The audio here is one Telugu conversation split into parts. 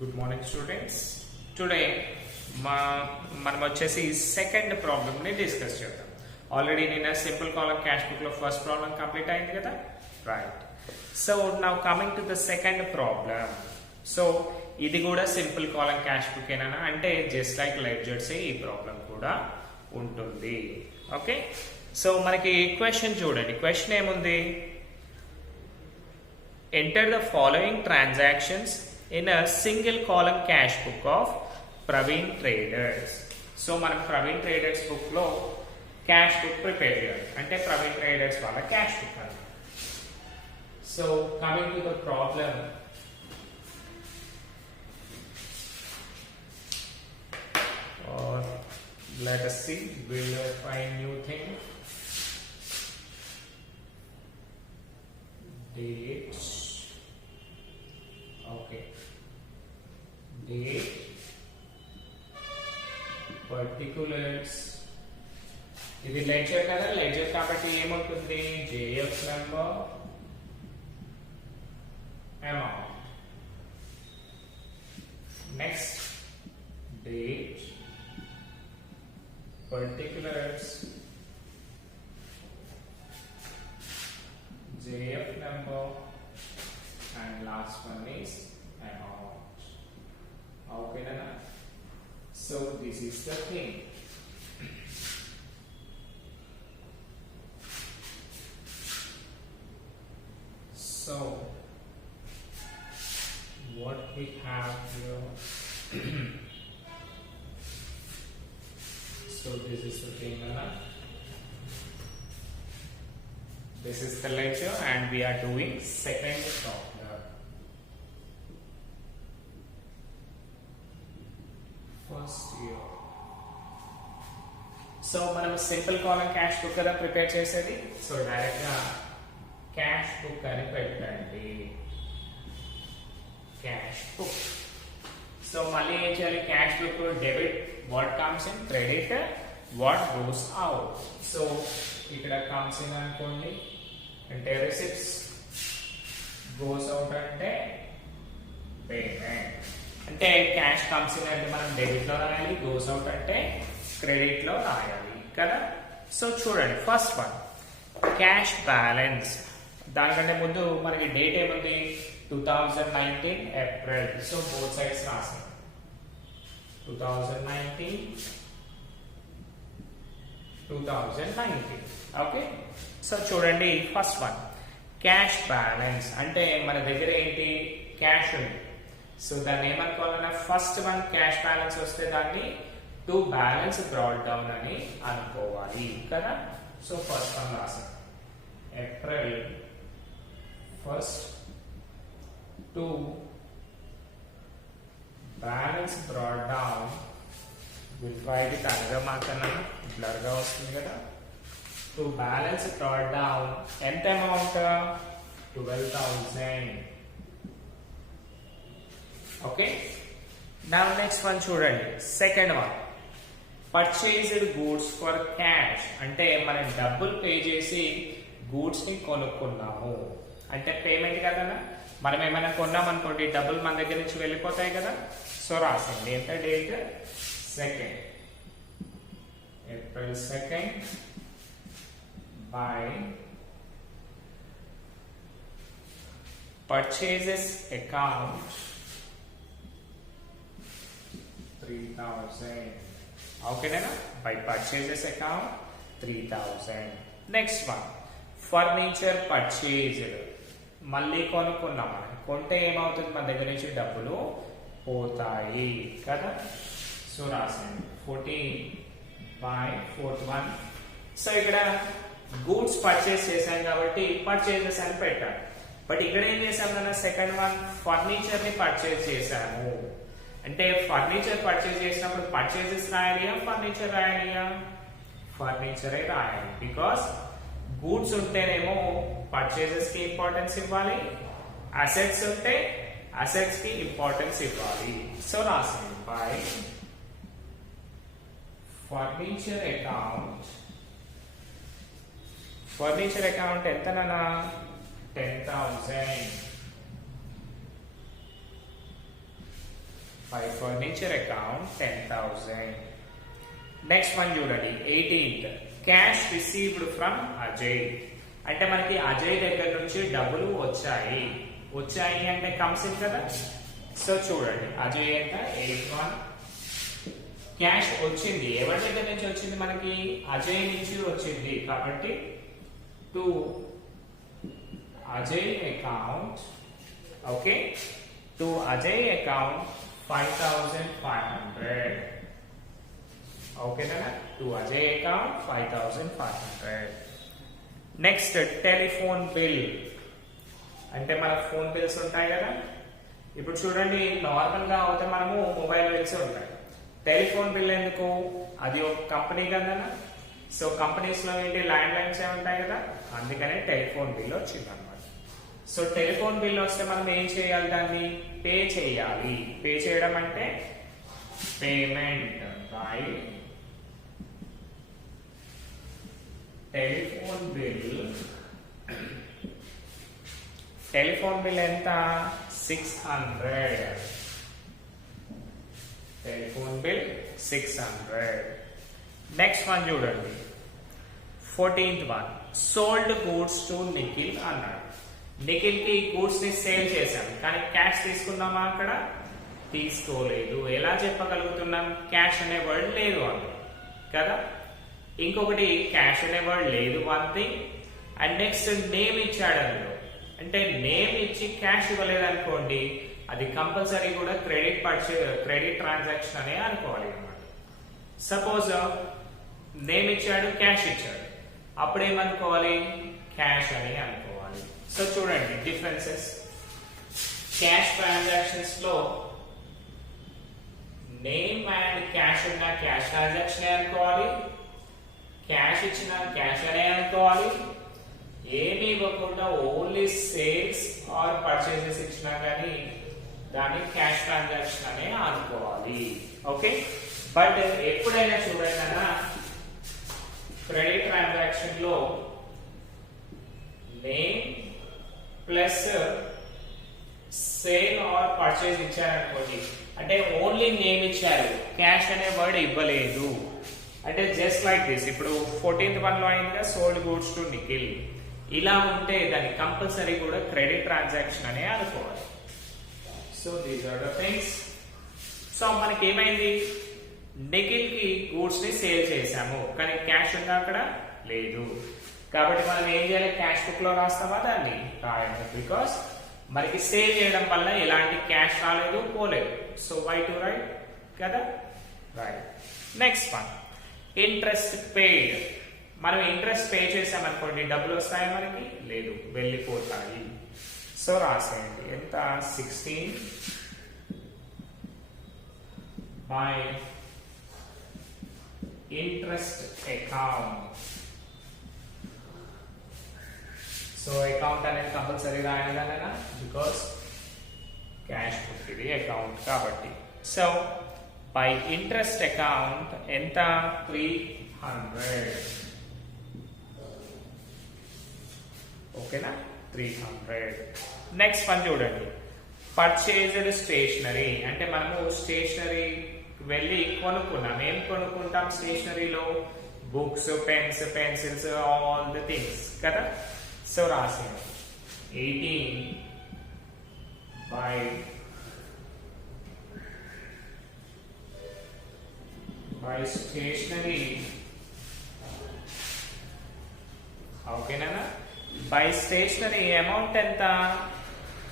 Good morning students. టుడే మనం వచ్చేసి సెకండ్ ప్రాబ్లమ్ని డిస్కస్ చేద్దాం. ఆల్రెడీ నేను సింపుల్ కాలం క్యాష్ బుక్లో ఫస్ట్ ప్రాబ్లం కంప్లీట్ అయింది కదా, right. So now coming to the second problem. So ఇది కూడా సింపుల్ కాలం క్యాష్ బుక్ ఏనా అంటే జస్ట్ లైక్ లెడ్జర్స్ ఈ ప్రాబ్లం కూడా ఉంటుంది. ఓకే, సో మనకి క్వశ్చన్ చూడండి. క్వశ్చన్ ఏముంది? Enter the following transactions in a single column cash book of Praveen Traders. So మనం Praveen Traders book లో cash book prepare చేయాలి అంటే Praveen Traders వాళ్ళ cash book అది. So coming to the problem, let us see, we'll find new thing. Dates. Okay. Date, particulars. ఇది లెడ్జర్ కదా, లెడ్జర్ కాబట్టి ఏముంటుంది? JF number, amount. Next date, particulars, JF number, and last one is amount. Okay, Nana? So this is the thing. So what we have here. So this is the thing, Nana. This is the lecture and we are doing second problem. First year. So మనం సింపుల్ కాలం క్యాష్ బుక్ కదా ప్రిపేర్ చేసేది. సో డైరెక్ట్ గా క్యాష్ బుక్ అని పెట్టండి. Cash book. సో మళ్ళీ ఏం చేయాలి? Cash book debit what comes in, credit what goes out. So ఇక్కడ కమ్స్ ఇన్ అనుకోండి అంటే రిసిప్ట్స్, గోస్ అవుట్ అంటే పేమెంట్. అంటే క్యాష్ కమ్స్ ఇన్ అంటే మనం డెబిట్ లో రాయాలి, గోస్ అవుట్ అంటే క్రెడిట్ లో రాయాలి కదా. సో చూడండి, ఫస్ట్ వన్ క్యాష్ బ్యాలెన్స్. దానికంటే ముందు మనకి డేట్ ఏముంది? 2019 ఏప్రిల్. సో బోత్ సైడ్స్ రాసాం 2019. ఓకే, సో చూడండి ఫస్ట్ వన్ క్యాష్ బ్యాలెన్స్ అంటే మన దగ్గర ఏంటి? క్యాష్ ఉంది. సో దాన్ని ఏమనుకోవాలన్నా ఫస్ట్ వన్ క్యాష్ బ్యాలెన్స్ వస్తే దాన్ని టు బ్యాలెన్స్ బ్రాట్ డౌన్ అని అనుకోవాలి కదా. సో ఫస్ట్ వన్ రాసాం April 1st to balance brought down. Will write it అనగా మాకన్నా బ్లర్ గా వస్తుంది కదా. టు బ్యాలెన్స్ బ్రాట్ డౌన్ ఎంత amount? 12,000. Okay, now next one చూడండి, second one purchased goods for cash. అంటే మనం డబ్బులు పే చేసి గూడ్స్ ని కొనుక్కున్నాము అంటే పేమెంట్ కదా. మనం ఏమైనా కొన్నాం అనుకోండి, డబ్బులు మన దగ్గర నుంచి వెళ్ళిపోతాయి కదా. సో రాసింది ఎంత date? 2nd April 2nd by purchases account 3,000. ఓకేనా? By purchases account 3,000. Next one furniture purchased. మళ్ళీ కొనుక్కున్నాం. మనం కొంటే ఏమవుతుంది? మన దగ్గర నుంచి డబ్బులు పోతాయి కదా. సో రాసాను 14 by 4th one. సో ఇక్కడ గూడ్స్ పర్చేస్ చేశాం కాబట్టి పర్చేజెస్ అని పెట్టాం. బట్ ఇక్కడ ఏం చేసాం కదా, సెకండ్ వన్ ఫర్నిచర్ ని పర్చేజ్ చేశాము అంటే ఫర్నిచర్ పర్చేజ్ చేసినప్పుడు పర్చేజెస్ రాయాలియా, ఫర్నిచర్ రాయాలియా? ఫర్నిచరే రాయాలి. బికాస్ గూడ్స్ ఉంటేనేమో పర్చేజెస్ కి ఇంపార్టెన్స్ ఇవ్వాలి, అసెట్స్ ఉంటే అసెట్స్ కి ఇంపార్టెన్స్ ఇవ్వాలి. సో రాసింది by furniture account. Furniture account ఎంతనా? 10,000. by furniture account 10,000. Next one చూడండి 18th cash received from Ajay. అంటే మనకి అజయ్ దగ్గర నుంచి డబ్బులు వచ్చాయి అంటే కమ్స్ ఇన్ కదా. సో చూడండి అజయ్ ఎంత 81 క్యాష్ వచ్చింది. ఎవరి దగ్గర నుంచి వచ్చింది? మనకి అజయ్ నుంచి వచ్చింది కాబట్టి to Ajay account. Okay, to Ajay account 5,500. ఓకేనా? To Ajay account 5,500. Next telephone bill. అంటే మన ఫోన్ బిల్స్ ఉంటాయి కదా. ఇప్పుడు చూడండి నార్మల్ గా అయితే మనము మొబైల్ బిల్స్ ఉంటాయి. టెలిఫోన్ బిల్ ఎందుకు? అది ఒక కంపెనీ కదా. సో కంపెనీస్ లో ఏంటి ల్యాండ్ లైన్స్ ఉంటాయి కదా, అందుకనే టెలిఫోన్ బిల్ వచ్చింది అనమాట. సో టెలిఫోన్ బిల్ వస్తే మనం ఏం చేయాలి? దాన్ని పే చేయాలి. పే చేయడం అంటే payment by telephone bill. Telephone bill ఎంత? 600. Telephone bill 600. నెక్స్ట్ వన్ చూడండి 14th one sold goods to Nikhil అన్నాడు. నిఖిల్ కి గూడ్స్ ని సేల్ చేశాం కానీ క్యాష్ తీసుకున్నామా? అక్కడ తీసుకోలేదు. ఎలా చెప్పగలుగుతున్నాం? క్యాష్ అనే వర్డ్ లేదు అందులో కదా. ఇంకొకటి క్యాష్ అనే వర్డ్ లేదు one thing. And next name ఇచ్చాడు అందులో. అంటే నేమ్ ఇచ్చి క్యాష్ ఇవ్వలేదు అనుకోండి, అది కంపల్సరీ కూడా క్రెడిట్ ట్రాన్సాక్షన్ అనే అనుకోవాలి అన్నమాట. సపోజ్ నేమ్ ఇచ్చాడు, క్యాష్ ఇచ్చాడు, అప్పుడేమనుకోవాలి? క్యాష్ అని అనుకోవాలి. సో చూడండి డిఫరెన్సెస్. క్యాష్ ట్రాన్సాక్షన్స్ లో నేమ్ అండ్ క్యాష్ ఉన్న క్యాష్ ట్రాన్సాక్షన్ అనుకోవాలి, క్యాష్ ఇచ్చిన క్యాష్ అనే అనుకోవాలి, ఏమి ఇవ్వకుండా ఓన్లీ సేల్స్ ఆర్ పర్చేసెస్ ఇచ్చినా కానీ దాన్ని క్యాష్ ట్రాన్సాక్షన్ అనే అనుకోవాలి. ఓకే, బట్ ఎప్పుడైనా చూడండి అన్న క్రెడిట్ ట్రాన్సాక్షన్ లో name plus sale are purchase ఇచ్చారనుకోండి, అంటే ఓన్లీ నేమ్ ఇచ్చారు, క్యాష్ అనే వర్డ్ ఇవ్వలేదు. అంటే జస్ట్ లైక్ దిస్. ఇప్పుడు 14th వన్ లో అయిందిగా సోల్డ్ గూడ్స్ టు నిఖిల్. ఇలా ఉంటే దాన్ని కంపల్సరీ కూడా క్రెడిట్ ట్రాన్సాక్షన్ అనే అనుకోవాలి. So these are the things. So మనకి ఏమైంది? నిఖిల్ కి గూడ్స్ ని సేల్ చేశాము కానీ క్యాష్ ఉందా? అక్కడ లేదు. కాబట్టి మనం ఏం చేయాలి? క్యాష్ బుక్ లో రాస్తామా? దాన్ని రాయాలి. బికాస్ మనకి సేల్ చేయడం వల్ల ఎలాంటి క్యాష్ రాలేదు, పోలేదు. సో వై టు రైట్ కదా, రైట్. నెక్స్ట్ వన్ ఇంట్రెస్ట్ పేడ్. మనం ఇంట్రెస్ట్ పే చేసామనుకోండి, డబ్బులు వస్తాయి మనకి? లేదు, వెళ్ళిపోతాయి. సో రాసేయండి ఎంత? 16 by interest account. So account అనేది కంపల్సరీ రాయాలన్నా, బికాస్ క్యాష్ బుక్ ఇది అకౌంట్ కాబట్టి. సో బై ఇంట్రెస్ట్ అకౌంట్ ఎంత? 300. ఓకేనా? 300. నెక్స్ట్ వన్ చూడండి పర్చేజ్డ్ స్టేషనరీ. అంటే మనము స్టేషనరీ వెళ్ళి కొనుక్కున్నాం. ఏం కొనుక్కుంటాం స్టేషనరీలో? Books, pens, pencils, all the things కదా. సో రాసేయండి 18 by stationery. ఓకేనా? బై స్టేషనరీ అమౌంట్ ఎంత?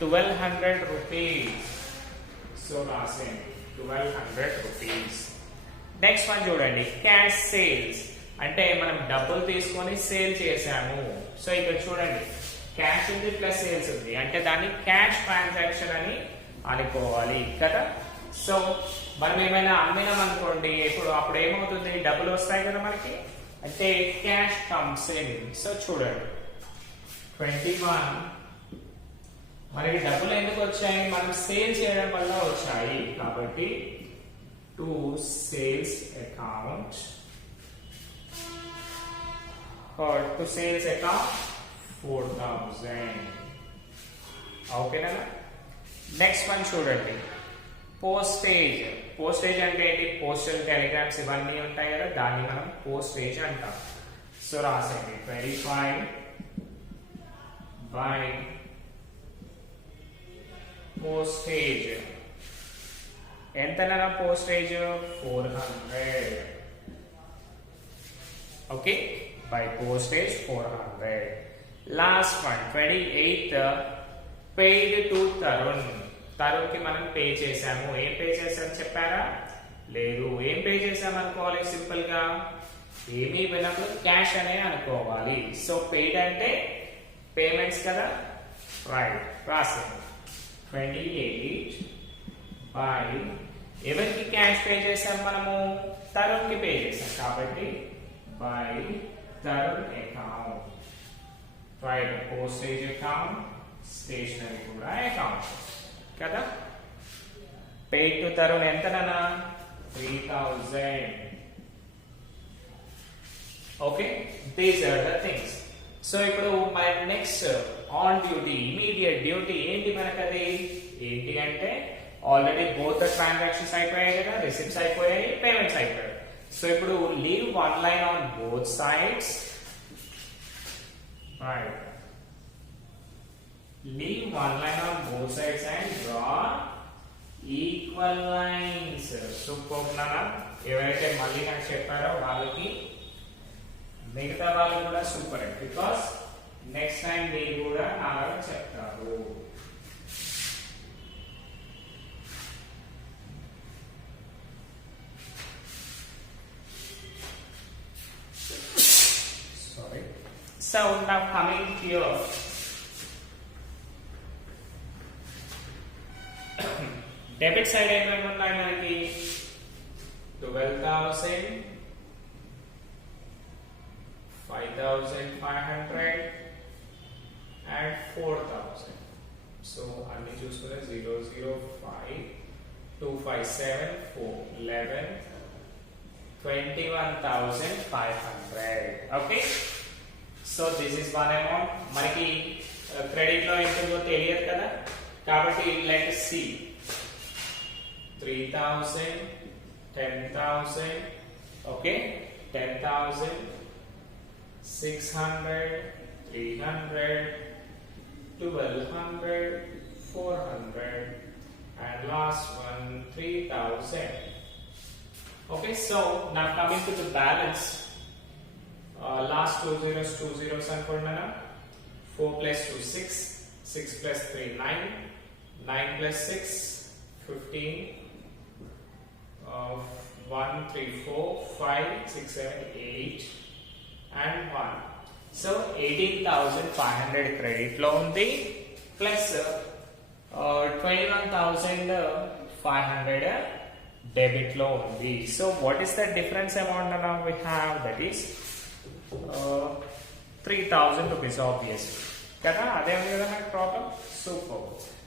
1200 రూపీస్. సో రాసేయండి 1200 రూపీస్. నెక్స్ట్ వన్ చూడండి క్యాష్ సేల్స్. అంటే మనం డబ్బులు తీసుకొని సేల్ చేసాము. సో ఇక్కడ చూడండి క్యాష్ ఉంది ప్లస్ సేల్స్ ఉంది, అంటే దాన్ని క్యాష్ ట్రాన్సాక్షన్ అని అనుకోవాలి కదా. సో మనం ఏమైనా అమ్మినాం అనుకోండి, అప్పుడు ఏమవుతుంది? డబ్బులు వస్తాయి కదా మనకి, అంటే క్యాష్ కమ్స్ ఇన్. సో చూడండి 21 మనకి డబ్బులు ఎందుకు వచ్చాయి? మనం సేల్ చేయడం వల్ల వచ్చాయి కాబట్టి to sales account or to sales account 4000. ఓకేనా? నెక్స్ట్ వన్ చూడండి పోస్టేజ్. పోస్టేజ్ అంటే ఏంటి? పోస్టల్ టెలిగ్రామ్స్ ఇవన్నీ ఉంటాయి కదా, దాన్ని మనం పోస్టేజ్ అంటాం. సో రాసేయండి 25 by పోస్టేజ్. ఎంతనా postage? 400. Okay, by postage 400. Last one 28th paid to Tarun. Tarun కి మనం పే చేసాము. ఏం పే చేసాం చెప్పారా? లేదు. ఏం పే చేసాం అనుకోవాలి? సింపుల్ గా ఏమీ ఇవ్వనప్పుడు క్యాష్ అనే అనుకోవాలి. సో పెయిడ్ అంటే పేమెంట్స్ కదా, రైట్. రాసేయండి 28 బై ఎవరికి క్యాష్ పే చేసాం మనము? తరుణ్ కి పే చేసాం కాబట్టి by Tarun account. Right, postage account, stationery కూడా అకౌంట్ కదా. పేడ్ టు తరుణ్ ఎంతనా? 3000. Okay, these are the things. So ఇప్పుడు మన next on duty, immediate duty ఏంటి మనకది? ఏంటి అంటే ఆల్రెడీ బోత్ ట్రాన్సాక్షన్స్ అయిపోయాయి కదా, రిసిప్ట్స్ అయిపోయాయి, పేమెంట్స్ అయిపోయాయి. సో ఇప్పుడు leave one line on both sides. Right, leave one line on both sides and draw equal lines. Super. ఎవరైతే మళ్ళీ నాకు చెప్పారో వాళ్ళకి మిగతా వాళ్ళు కూడా సూపర్, బికాస్ నెక్స్ట్ టైం మీరు కూడా నాలో చెప్తారు. Sorry. So now coming here, debit side ఏమేమి ఉన్నాయి మనకి? 12,000, 5,500 and 4,000. సో అన్ని చూసుకుంటే 005, 257, 4, 11, 21,500. Okay, so this is one amount. మనకి క్రెడిట్ లో ఎంతో తెలియదు కదా, కాబట్టి let us see 3,000, 10,000, okay, 10,000, 600, 300, 1,200, 400, and last one 3,000. Okay, so now coming to the balance, last two zeros అనుకున్నానా? 4 plus 2 6, 6 plus 3 9, 9 plus 6 15, 1 3 4 5 6 7 8 and 1. So 18,500 credit లో ఉంది, ప్లస్ 21,500 డెబిట్ లో ఉంది. So what is the difference amount now we have? that is 3,000 rupees obviously కదా. అదే ఉంది కదా మనకి ప్రాబ్లం. సూపర్.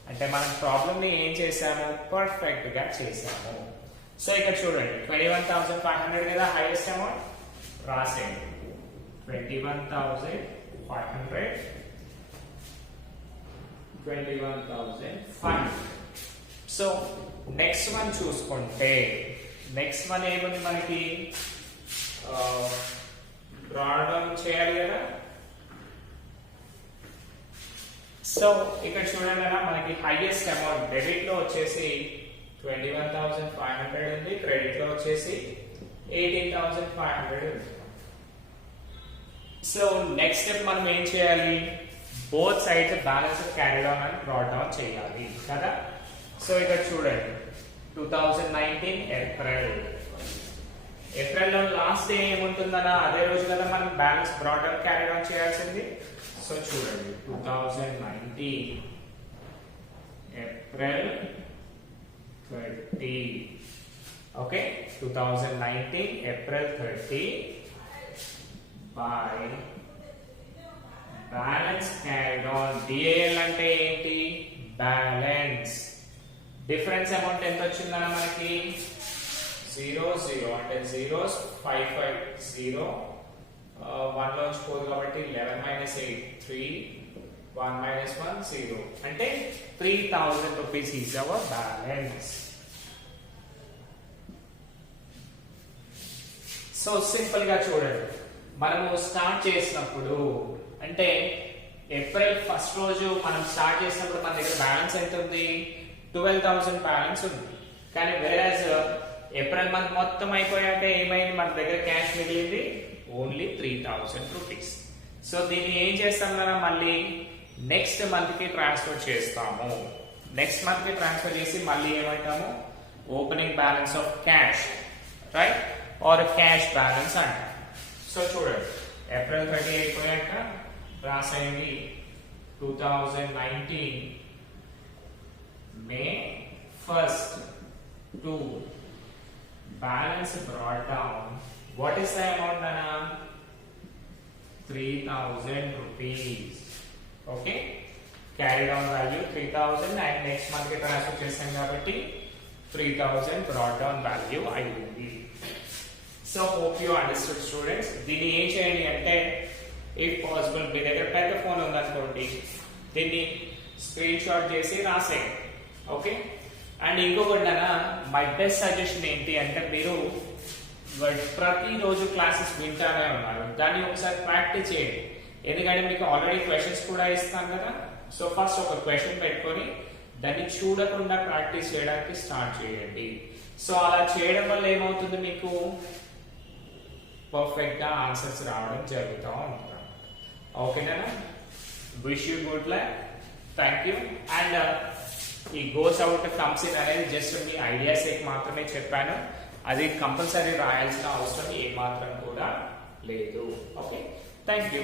అంటే మనం ప్రాబ్లమ్ ని ఏం చేసాము? పర్ఫెక్ట్ గా చేసాము. సో ఇక్కడ చూడండి 21,500 కదా హైయెస్ట్ అమౌంట్. రాసేయండి 21,500, 21,500. సో నెక్స్ట్ వన్ చూసుకుంటే, నెక్స్ట్ వన్ ఏముంది మనకి? డ్రాడౌన్ చేయాలి కదా. సో ఇక్కడ చూడండి మనకి హైయెస్ట్ అమౌంట్ డెబిట్ లో వచ్చేసి 21,500 ఉంది, క్రెడిట్ లో వచ్చేసి 18,500 ఉంది. సో నెక్స్ట్ స్టెప్ మనం ఏం చేయాలి? Both sides balance carry down and brought down చేయాలి కదా. సో ఇక్కడ చూడండి 2019 ఏప్రిల్ లో లాస్ట్ డే ఏముంటుందన్నా అదే రోజు కదా మనం balance brought down carry down చేయాల్సింది. సో చూడండి 2019 April 30. Okay, 2019 April 30 by balance carried on. D A L అంటే ఏంటి? బ్యాలెన్స్. డిఫరెన్స్ అమౌంట్ ఎంత వచ్చిందన్న మనకి? 0 అంటే జీరోస్ 5 5 0 1 లోంచి 4 కాబట్టి 11 minus 8 3 1 minus 1 0 అంటే 3,000 rupees is our balance. So simple గా చూడండి, మనము స్టార్ట్ చేసినప్పుడు అంటే ఏప్రిల్ ఫస్ట్ రోజు మనం స్టార్ట్ చేసినప్పుడు మన దగ్గర బ్యాలెన్స్ ఎంత ఉంది, 12,000 బ్యాలెన్స్ ఉంది. కానీ వేరేజ్ ఏప్రిల్ మంత్ మొత్తం అయిపోయాక ఏమైంది, మన దగ్గర క్యాష్ మిగిలింది ఓన్లీ 3,000 రూపీస్. సో దీన్ని ఏం చేస్తాం కదా, మళ్ళీ నెక్స్ట్ మంత్ కి ట్రాన్స్ఫర్ చేస్తాము. నెక్స్ట్ మంత్ కి ట్రాన్స్ఫర్ చేసి మళ్ళీ ఏమంటాము, opening balance of cash, right, or cash balance అంటాం. సో చూడండి, ఏప్రిల్ 30 అయిపోయాక రాసేయండి 2019 మే 1st to balance brought down. What is the amount, Nana? 3,000 rupees. Okay, carried on value 3,000 and next month ki transfer chesam kabatti 3,000 brought down value ayindi. So hope you understood, students. దీన్ని ఏం చేయండి అంటే, if possible మీ దగ్గర పెద్ద ఫోన్ ఉందనుకోండి, దీన్ని స్క్రీన్ షాట్ చేసి రాసేయండి. ఓకే, అండ్ ఇంకొకటి మై బెస్ట్ సజెషన్ ఏంటి అంటే, మీరు ప్రతిరోజు క్లాసెస్ వింటానే ఉన్నారు, దాన్ని ఒకసారి ప్రాక్టీస్ చేయండి. ఎందుకంటే మీకు ఆల్రెడీ క్వశ్చన్స్ కూడా ఇస్తాను కదా. సో ఫస్ట్ ఒక క్వశ్చన్ పెట్టుకొని దాన్ని చూడకుండా ప్రాక్టీస్ చేయడానికి స్టార్ట్ చేయండి. సో అలా చేయడం వల్ల ఏమవుతుంది, మీకు పర్ఫెక్ట్ గా ఆన్సర్స్ రావడం జరుగుతూ ఉంటుంది. ఓకేనా, wish you good luck, thank you. And ఈ గోస్ అవుట్ కమ్స్ ఇన్ అనేది జస్ట్ మీ ఐడియా సేక్ మాత్రమే చెప్పాను, అది కంపల్సరీ రాయాల్సిన అవసరం ఏమాత్రం కూడా లేదు. Okay, thank you.